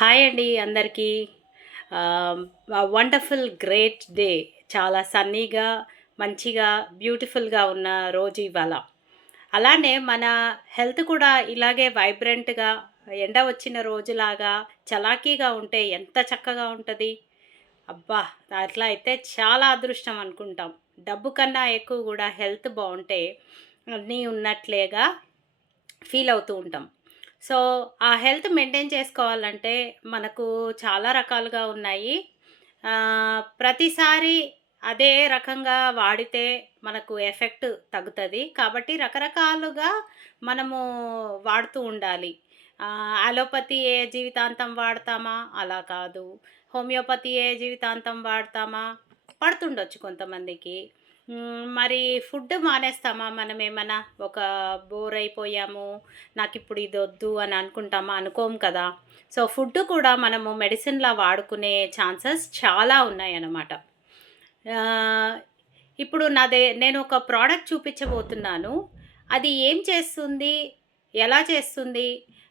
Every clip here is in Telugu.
హాయ్ అండి అందరికీ. Wonderful great day. చాలా సన్నీగా, మంచిగా, బ్యూటిఫుల్‌గా ఉన్న రోజు ఇవాళ. అలానే మన హెల్త్ కూడా ఇలాగే వైబ్రెంట్‌గా ఎండ వచ్చిన రోజులాగా చలాకీగా ఉంటే ఎంత చక్కగా ఉంటది. అబ్బా! అట్లా అయితే చాలా అదృష్టం అనుకుంటాం. డబ్బు కన్నా ఎక్కువ గూడా హెల్త్ బావుంటే అన్నీ ఉన్నట్లేగా ఫీల్ అవుతూ ఉంటాం. సో, ఆ హెల్త్ మెయింటైన్ చేసుకోవాలంటే మనకు చాలా రకాలుగా ఉన్నాయి. ప్రతిసారి అదే రకంగా వాడితే మనకు ఎఫెక్ట్ తగ్గుతది. కాబట్టి రకరకాలుగా మనము వాడుతూ ఉండాలి. అలోపతియే జీవితాంతం వాడతామా? అలా కాదు. హోమియోపతియే జీవితాంతం వాడతామా? పడుతుండొచ్చు కొంతమందికి. మరి ఫుడ్ మానేస్తామా మనమేమన్నా? ఒక బోర్ అయిపోయాము, నాకిప్పుడు ఇదొద్దు అని అనుకుంటామా? అనుకోము కదా! సో, ఫుడ్ కూడా మనము మెడిసిన్‌లా వాడుకునే ఛాన్సెస్ చాలా ఉన్నాయన్నమాట. ఆహ్, ఇప్పుడు నేను ఒక ప్రోడక్ట్ చూపించబోతున్నాను. అది ఏం చేస్తుంది? ఎలా చేస్తుంది?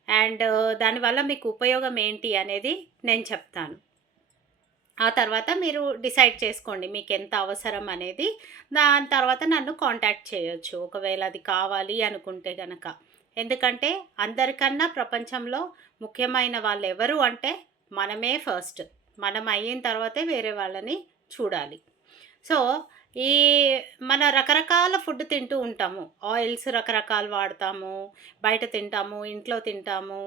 అండ్ దానివల్ల మీకు ఉపయోగం ఏంటి అనేది నేను చెప్తాను. ఆ తర్వాత మీరు డిసైడ్ చేసుకోండి మీకెంత అవసరం అనేది. దాని తర్వాత నన్ను కాంటాక్ట్ చేయొచ్చు. ఒకవేళ అది కావాలి అనుకుంటే గనక. ఎందుకంటే అందరికన్నా ప్రపంచంలో ముఖ్యమైన వాళ్ళెవరు అంటే మనమే ఫస్ట్. మనం అయిన తర్వాతే వేరే వాళ్ళని చూడాలి. సో, ఈ మన రకరకాల ఫుడ్ తింటూ ఉంటాము. ఆయిల్స్ రకరకాలు వాడతాము. బయట తింటాము, ఇంట్లో తింటాము.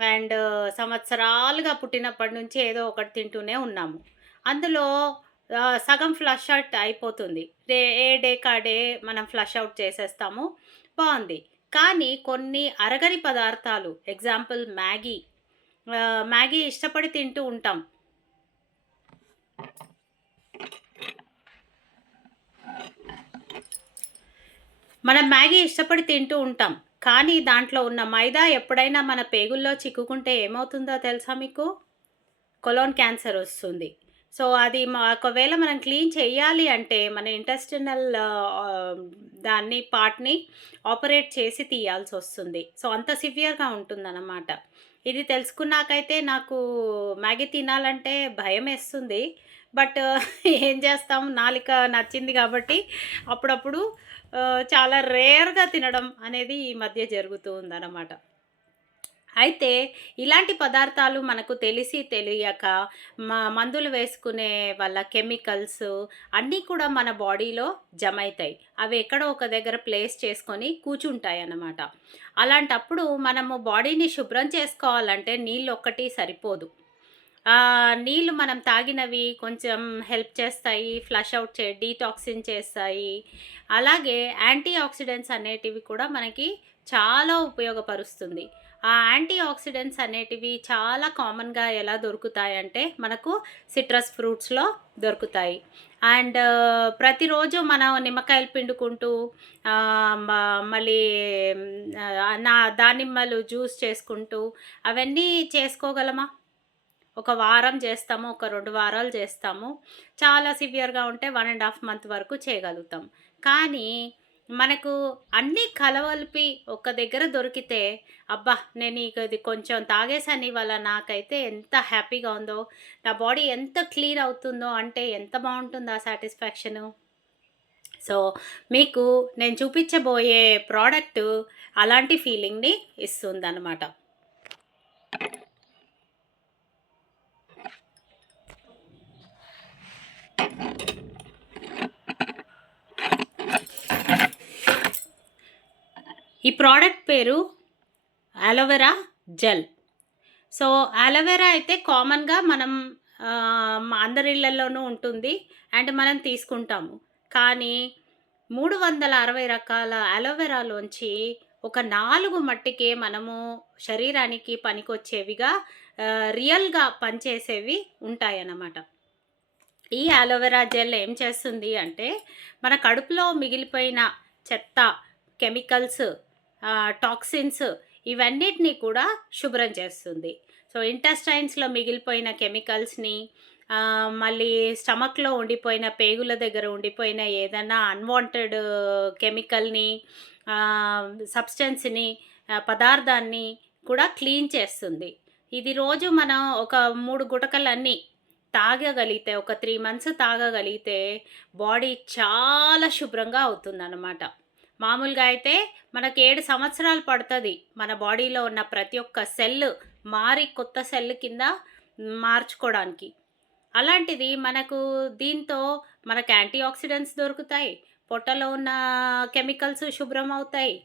అండ్ సంవత్సరాలుగా పుట్టినప్పటి నుంచి ఏదో ఒకటి తింటూనే ఉన్నాము. అందులో సగం ఫ్లష్ అవుట్ అయిపోతుంది. ఏ డేకి ఆ డే మనం ఫ్లష్ అవుట్ చేసేస్తాము. బావుంది. కానీ కొన్ని అరగని పదార్థాలు ఎగ్జాంపుల్ మ్యాగీ. మ్యాగీ ఇష్టపడి తింటూ ఉంటాం. మనం మ్యాగీ ఇష్టపడి తింటూ ఉంటాం. కానీ దాంట్లో ఉన్న మైదా ఎప్పుడైనా మన పేగుల్లో చిక్కుకుంటే ఏమవుతుందో తెలుసా మీకు? కొలోన్ క్యాన్సర్ ఒస్తుంది. సో, అది ఒకవేళ మనం క్లీన్ చెయ్యాలి అంటే మన ఇంటెస్టినల్ దాన్ని పార్ట్‌ని ఆపరేట్ చేసి తీయాల్సొస్తుంది. సో, అంత సివియర్‌గా ఉంటుందనమాట. ఇది తెలుసుకున్నాకైతే నాకు మ్యాగీ తినాలంటే భయమేస్తుంది. బట్ ఏం చేస్తాం నాలిక నచ్చింది కాబట్టి అప్పుడప్పుడు చాలా రేర్‌గా తినడం అనేది ఈ మధ్య జరుగుతూ ఉందనమాట. అయితే ఇలాంటి పదార్థాలు మనకు తెలిసి తెలియక మందులు వేసుకునే వాళ్ళ కెమికల్స్ అన్నీ కూడా మన బాడీలో జమైతాయి. అవి ఎక్కడో ఒక దగ్గర ప్లేస్ చేసుకొని కూర్చుంటాయన్నమాట. అలాంటప్పుడు మనము బాడీని శుభ్రం చేసుకోవాలంటే నీళ్ళొక్కటి సరిపోదు. నీళ్ళు మనం తాగినవి కొంచెం హెల్ప్ చేస్తాయి. ఫ్లష్ అవుట్ డీటాక్సిన్ చేస్తాయి. అలాగే యాంటీ ఆక్సిడెంట్స్ అనేటివి కూడా మనకి చాలా ఉపయోగపరుస్తుంది. ఆ యాంటీ ఆక్సిడెంట్స్ అనేటివి చాలా కామన్‌గా ఎలా దొరుకుతాయంటే, మనకు సిట్రస్ ఫ్రూట్స్‌లో దొరుకుతాయి. అండ్ ప్రతిరోజు మనం నిమ్మకాయలు పిండుకుంటూ ఆహ్, మ మళ్ళీ దానిమ్మలు జ్యూస్ చేసుకుంటూ అవన్నీ చేసుకోగలమా? ఒక వారం చేస్తాము. ఒక 2 వారాలు చేస్తాము. చాలా సివియర్‌గా ఉంటే 1 ½ మంత్ వరకు చేయగలుగుతాం. కానీ మనకు అన్నీ కలగలిపి ఒక దగ్గర దొరికితే, అబ్బా! నేను ఇక ఇది కొంచెం తాగేసాను ఇవాళ నాకైతే ఎంత హ్యాపీగా ఉందో, నా బాడీ ఎంత క్లీన్ అవుతుందో అంటే ఎంత బావుంటుందో ఆ సాటిస్ఫాక్షను. సో, మీకు నేను చూపించబోయే ప్రోడక్టు అలాంటి ఫీలింగ్‌ని ఇస్తుందనమాట. ఈ ప్రోడక్ట్ పేరు అలోవెరా జెల్. సో, అలోవెరా అయితే కామన్‌గా మనం అందరి ఇళ్లల్లోనూ ఉంటుంది. అండ్ మనం తీసుకుంటాము. కానీ 360 రకాల అలోవెరాలోంచి ఒక 4 మట్టికే మనము శరీరానికి పనికొచ్చేవిగా రియల్‌గా పనిచేసేవి ఉంటాయన్నమాట. ఈ అలోవెరా జెల్ ఏం చేస్తుంది అంటే, మన కడుపులో మిగిలిపోయిన చెత్త, కెమికల్స్, టాక్సిన్స్ ఇవన్నిటిని కూడా శుభ్రం చేస్తుంది. సో, ఇంటెస్టైన్స్‌లో మిగిలిపోయిన కెమికల్స్‌ని మళ్ళీ స్టమక్‌లో ఉండిపోయిన పేగుల దగ్గర ఉండిపోయిన ఏదన్నా అన్‌వాంటెడ్ కెమికల్‌ని, సబ్స్టెన్స్‌ని, పదార్థాన్ని కూడా క్లీన్ చేస్తుంది. ఇది రోజు మనం ఒక 3 గుటకలన్నీ తాగగలిగితే, ఒక 3 మంత్స్ తాగగలిగితే బాడీ చాలా శుభ్రంగా అవుతుందనమాట. మామూలుగా అయితే మనకు 7 సంవత్సరాలు పడతది. మన బాడీలో ఉన్న ప్రతి ఒక్క సెల్ మారి కొత్త సెల్ కింద మార్చుకోవడానికి. అలాంటిది మనకు దీంతో మనకు యాంటీ ఆక్సిడెంట్స్ దొరుకుతాయి. పొట్టలో ఉన్న కెమికల్స్ శుభ్రమవుతాయి.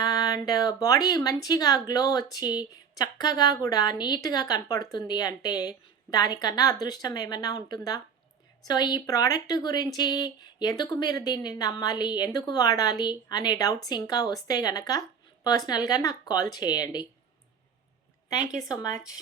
అండ్ బాడీ మంచిగా గ్లో వచ్చి చక్కగా గూడా నీట్‌గా కనపడుతుంది అంటే దానికన్నా అదృష్టం ఏమన్నా ఉంటుందా? సో, ఈ ప్రోడక్ట్ గురించి ఎందుకు మీరు దీన్ని నమ్మాలి? ఎందుకు వాడాలి? అనే డౌట్స్ ఇంకా వస్తే గనక పర్సనల్‌గా నాకు కాల్ చేయండి. Thank you so much.